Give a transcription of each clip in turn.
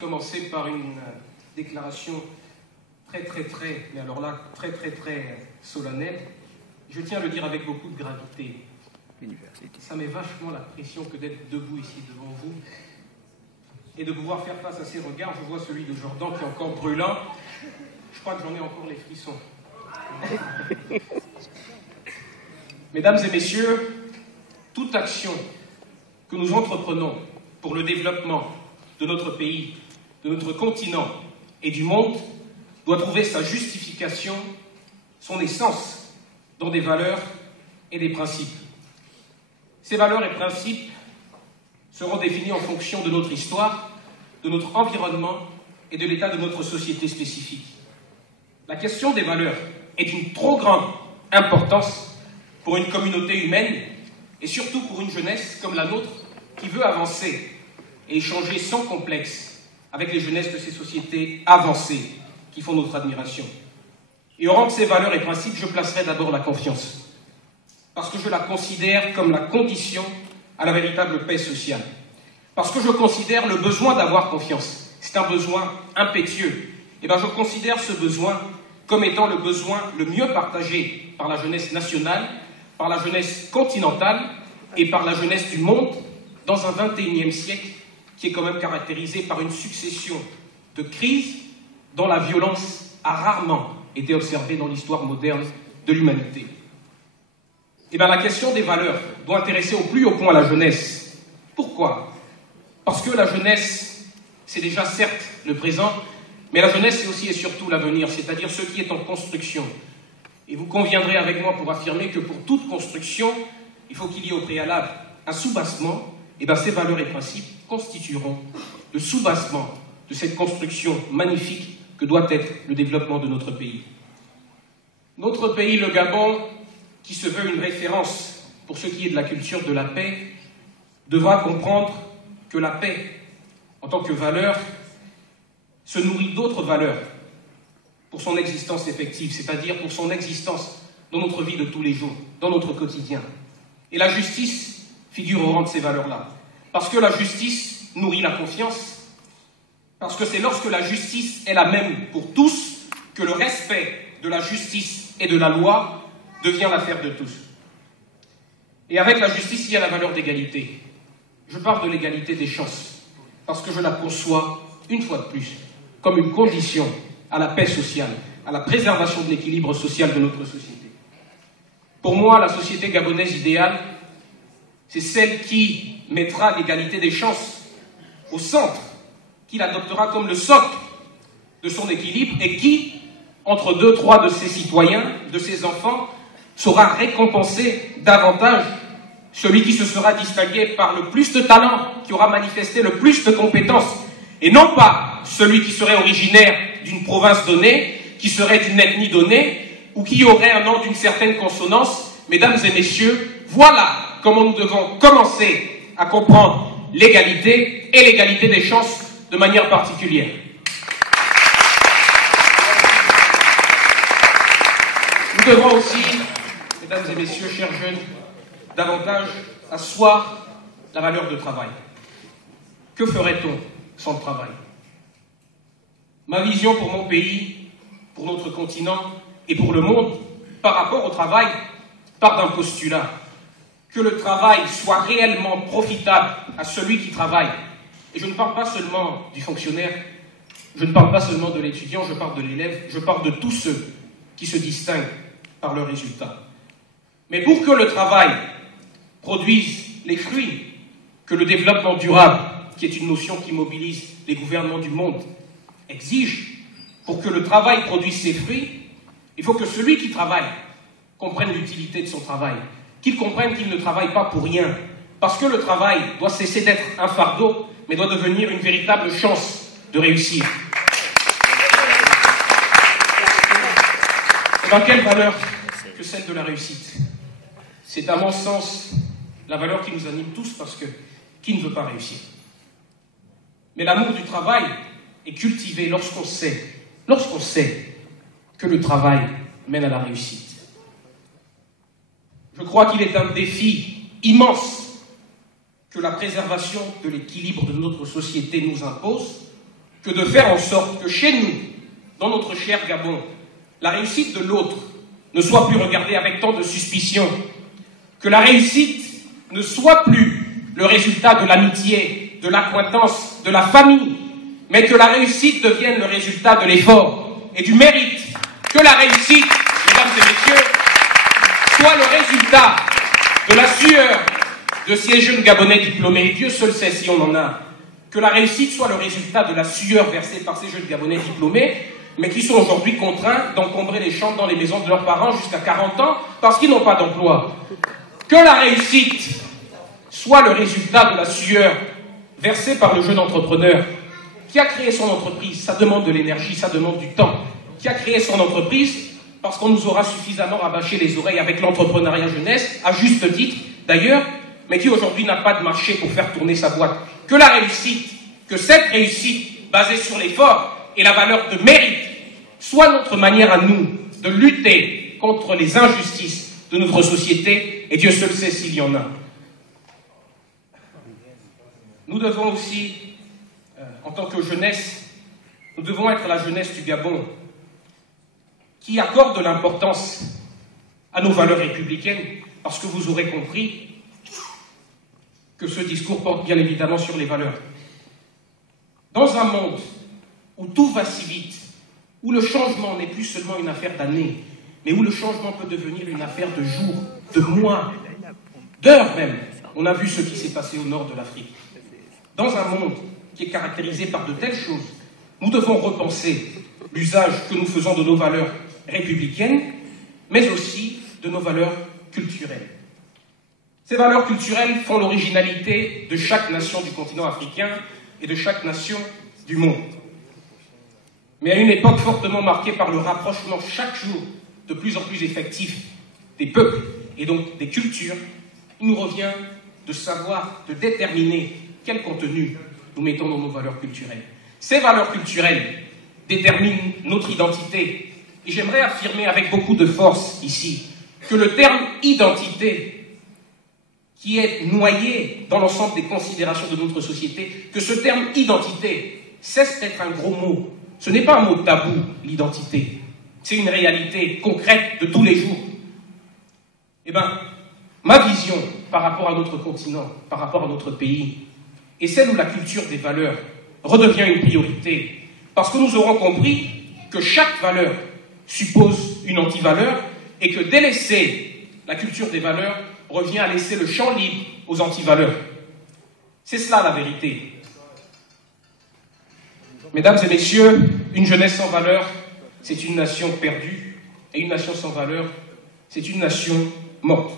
Commencer par une déclaration très solennelle. Je tiens à le dire avec beaucoup de gravité. Ça met vachement la pression que d'être debout ici devant vous et de pouvoir faire face à ces regards. Je vois celui de Jordan qui est encore brûlant. Je crois que j'en ai encore les frissons. Mesdames et messieurs, toute action que nous entreprenons pour le développement de notre pays, de notre continent et du monde doit trouver sa justification, son essence dans des valeurs et des principes. Ces valeurs et principes seront définis en fonction de notre histoire, de notre environnement et de l'état de notre société spécifique. La question des valeurs est d'une trop grande importance pour une communauté humaine et surtout pour une jeunesse comme la nôtre qui veut avancer et échanger sans complexe avec les jeunesses de ces sociétés avancées qui font notre admiration. Et au rang de ces valeurs et principes, je placerai d'abord la confiance, parce que je la considère comme la condition à la véritable paix sociale. Parce que je considère le besoin d'avoir confiance, c'est un besoin impétueux. Et bien je considère ce besoin comme étant le besoin le mieux partagé par la jeunesse nationale, par la jeunesse continentale et par la jeunesse du monde dans un 21e siècle qui est quand même caractérisé par une succession de crises dont la violence a rarement été observée dans l'histoire moderne de l'humanité. Et bien la question des valeurs doit intéresser au plus haut point la jeunesse. Pourquoi? Parce que la jeunesse, c'est déjà certes le présent, mais la jeunesse, c'est aussi et surtout l'avenir, c'est-à-dire ce qui est en construction. Et vous conviendrez avec moi pour affirmer que pour toute construction, il faut qu'il y ait au préalable un soubassement. Et bien ces valeurs et principes constitueront le soubassement de cette construction magnifique que doit être le développement de notre pays. Notre pays, le Gabon, qui se veut une référence pour ce qui est de la culture de la paix, devra comprendre que la paix, en tant que valeur, se nourrit d'autres valeurs pour son existence effective, c'est-à-dire pour son existence dans notre vie de tous les jours, dans notre quotidien. Et la justice figure au rang de ces valeurs-là. Parce que la justice nourrit la confiance, parce que c'est lorsque la justice est la même pour tous que le respect de la justice et de la loi devient l'affaire de tous. Et avec la justice, il y a la valeur d'égalité. Je parle de l'égalité des chances, parce que je la conçois, une fois de plus, comme une condition à la paix sociale, à la préservation de l'équilibre social de notre société. Pour moi, la société gabonaise idéale, c'est celle qui mettra l'égalité des chances au centre, qui l'adoptera comme le socle de son équilibre et qui, entre 2-3 de ses citoyens, de ses enfants, saura récompenser davantage celui qui se sera distingué par le plus de talent, qui aura manifesté le plus de compétences, et non pas celui qui serait originaire d'une province donnée, qui serait d'une ethnie donnée, ou qui aurait un nom d'une certaine consonance. Mesdames et messieurs, voilà comment nous devons commencer à comprendre l'égalité et l'égalité des chances de manière particulière. Nous devrons aussi, mesdames et messieurs, chers jeunes, davantage asseoir la valeur de travail. Que ferait-on sans le travail? Ma vision pour mon pays, pour notre continent et pour le monde, par rapport au travail, part d'un postulat. Que le travail soit réellement profitable à celui qui travaille. Et je ne parle pas seulement du fonctionnaire, je ne parle pas seulement de l'étudiant, je parle de l'élève, je parle de tous ceux qui se distinguent par leurs résultats. Mais pour que le travail produise les fruits que le développement durable, qui est une notion qui mobilise les gouvernements du monde, exige, pour que le travail produise ses fruits, il faut que celui qui travaille comprenne l'utilité de son travail, qu'il comprenne qu'il ne travaille pas pour rien, parce que le travail doit cesser d'être un fardeau, mais doit devenir une véritable chance de réussir. Et dans quelle valeur que celle de la réussite? C'est à mon sens la valeur qui nous anime tous, parce que qui ne veut pas réussir? Mais l'amour du travail est cultivé lorsqu'on sait que le travail mène à la réussite. Je crois qu'il est un défi immense que la préservation de l'équilibre de notre société nous impose, que de faire en sorte que chez nous, dans notre cher Gabon, la réussite de l'autre ne soit plus regardée avec tant de suspicion, que la réussite ne soit plus le résultat de l'amitié, de l'accointance, de la famille, mais que la réussite devienne le résultat de l'effort et du mérite, que la réussite, mesdames et messieurs, soit le résultat de la sueur de ces jeunes Gabonais diplômés, Dieu seul sait si on en a, que la réussite soit le résultat de la sueur versée par ces jeunes Gabonais diplômés, mais qui sont aujourd'hui contraints d'encombrer les chambres dans les maisons de leurs parents jusqu'à 40 ans parce qu'ils n'ont pas d'emploi. Que la réussite soit le résultat de la sueur versée par le jeune entrepreneur qui a créé son entreprise. Ça demande de l'énergie, ça demande du temps. Qui a créé son entreprise parce qu'on nous aura suffisamment rabâché les oreilles avec l'entrepreneuriat jeunesse, à juste titre d'ailleurs, mais qui aujourd'hui n'a pas de marché pour faire tourner sa boîte. Que la réussite, que cette réussite basée sur l'effort et la valeur de mérite soit notre manière à nous de lutter contre les injustices de notre société, et Dieu seul sait s'il y en a. Nous devons aussi, en tant que jeunesse, nous devons être la jeunesse du Gabon qui accorde de l'importance à nos valeurs républicaines, parce que vous aurez compris que ce discours porte bien évidemment sur les valeurs. Dans un monde où tout va si vite, où le changement n'est plus seulement une affaire d'années, mais où le changement peut devenir une affaire de jours, de mois, d'heures même. On a vu ce qui s'est passé au nord de l'Afrique. Dans un monde qui est caractérisé par de telles choses, nous devons repenser l'usage que nous faisons de nos valeurs républicaines, mais aussi de nos valeurs culturelles. Ces valeurs culturelles font l'originalité de chaque nation du continent africain et de chaque nation du monde. Mais à une époque fortement marquée par le rapprochement chaque jour de plus en plus effectif des peuples et donc des cultures, il nous revient de savoir, de déterminer quel contenu nous mettons dans nos valeurs culturelles. Ces valeurs culturelles déterminent notre identité. Et j'aimerais affirmer avec beaucoup de force ici que le terme identité, qui est noyé dans l'ensemble des considérations de notre société, que ce terme identité cesse d'être un gros mot. Ce n'est pas un mot tabou, l'identité. C'est une réalité concrète de tous les jours. Eh bien, ma vision par rapport à notre continent, par rapport à notre pays, est celle où la culture des valeurs redevient une priorité. Parce que nous aurons compris que chaque valeur suppose une antivaleur et que délaisser la culture des valeurs revient à laisser le champ libre aux antivaleurs. C'est cela la vérité. Mesdames et messieurs, une jeunesse sans valeur, c'est une nation perdue, et une nation sans valeur, c'est une nation morte.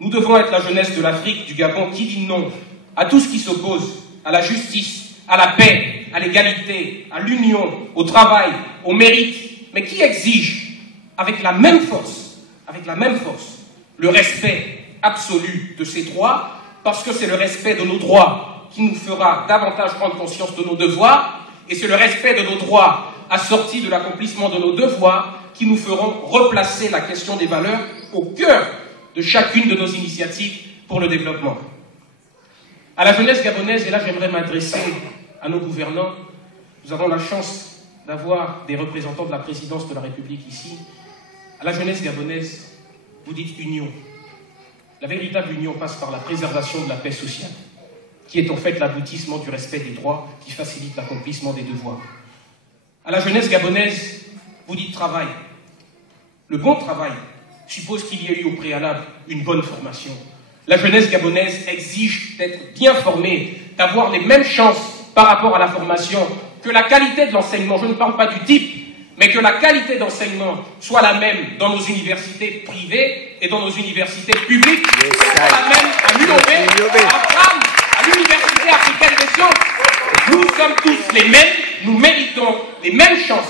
Nous devons être la jeunesse de l'Afrique, du Gabon, qui dit non à tout ce qui s'oppose à la justice, à la paix, à l'égalité, à l'union, au travail, au mérite, mais qui exige avec la même force, le respect absolu de ces droits, parce que c'est le respect de nos droits qui nous fera davantage prendre conscience de nos devoirs, et c'est le respect de nos droits assortis de l'accomplissement de nos devoirs qui nous feront replacer la question des valeurs au cœur de chacune de nos initiatives pour le développement. À la jeunesse gabonaise, et là j'aimerais m'adresser à nos gouvernants, nous avons la chance d'avoir des représentants de la présidence de la République ici. À la jeunesse gabonaise, vous dites union. La véritable union passe par la préservation de la paix sociale, qui est en fait l'aboutissement du respect des droits, qui facilite l'accomplissement des devoirs. À la jeunesse gabonaise, vous dites travail. Le bon travail suppose qu'il y ait eu au préalable une bonne formation. La jeunesse gabonaise exige d'être bien formée, d'avoir les mêmes chances par rapport à la formation, que la qualité de l'enseignement, je ne parle pas du type, mais que la qualité d'enseignement soit la même dans nos universités privées et dans nos universités publiques, soit la même à l'UOB, à Fram, à l'Université africaine des sciences. Nous sommes tous les mêmes, nous méritons les mêmes chances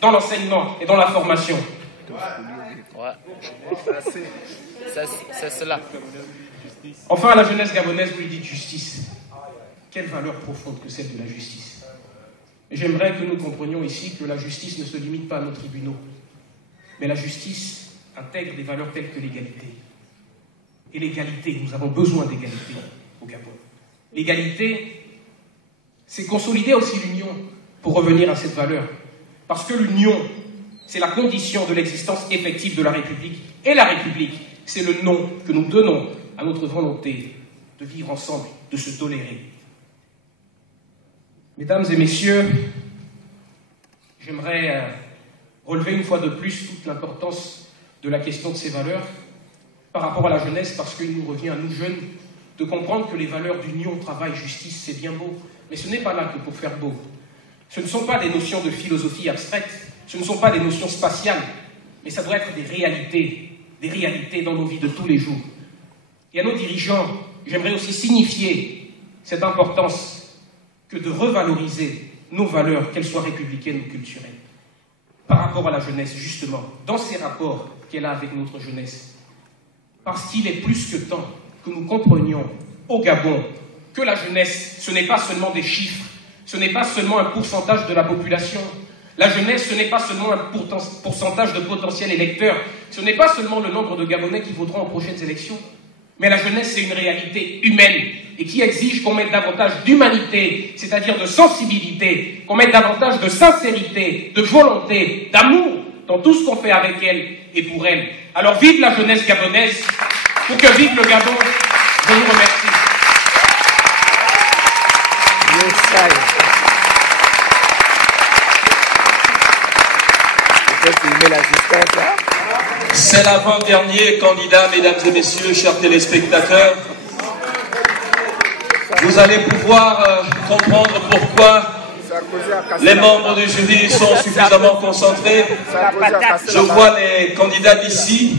dans l'enseignement et dans la formation. C'est cela. Enfin, à la jeunesse gabonaise, vous lui dites justice. Quelle valeur profonde que celle de la justice. Et j'aimerais que nous comprenions ici que la justice ne se limite pas à nos tribunaux, mais la justice intègre des valeurs telles que l'égalité. Et l'égalité, nous avons besoin d'égalité au Gabon. L'égalité, c'est consolider aussi l'union. pour revenir à cette valeur. Parce que l'union, c'est la condition de l'existence effective de la République. Et la République, c'est le nom que nous donnons à notre volonté de vivre ensemble, de se tolérer. Mesdames et messieurs, j'aimerais relever une fois de plus toute l'importance de la question de ces valeurs par rapport à la jeunesse, parce qu'il nous revient à nous jeunes de comprendre que les valeurs d'union, travail, justice, c'est bien beau, mais ce n'est pas là que pour faire beau. Ce ne sont pas des notions de philosophie abstraite, ce ne sont pas des notions spatiales, mais ça doit être des réalités dans nos vies de tous les jours. Et à nos dirigeants, j'aimerais aussi signifier cette importance que de revaloriser nos valeurs, qu'elles soient républicaines ou culturelles, par rapport à la jeunesse, justement, dans ces rapports qu'elle a avec notre jeunesse. Parce qu'il est plus que temps que nous comprenions au Gabon que la jeunesse, ce n'est pas seulement des chiffres, ce n'est pas seulement un pourcentage de la population. La jeunesse, ce n'est pas seulement un pourcentage de potentiels électeurs, ce n'est pas seulement le nombre de Gabonais qui voteront aux prochaines élections, mais la jeunesse, c'est une réalité humaine et qui exige qu'on mette davantage d'humanité, c'est-à-dire de sensibilité, qu'on mette davantage de sincérité, de volonté, d'amour dans tout ce qu'on fait avec elle et pour elle. Alors vive la jeunesse gabonaise, pour que vive le Gabon. Je vous remercie. C'est l'avant-dernier candidat, mesdames et messieurs, chers téléspectateurs. Vous allez pouvoir comprendre pourquoi les membres du jury sont suffisamment concentrés. Je vois les candidats d'ici.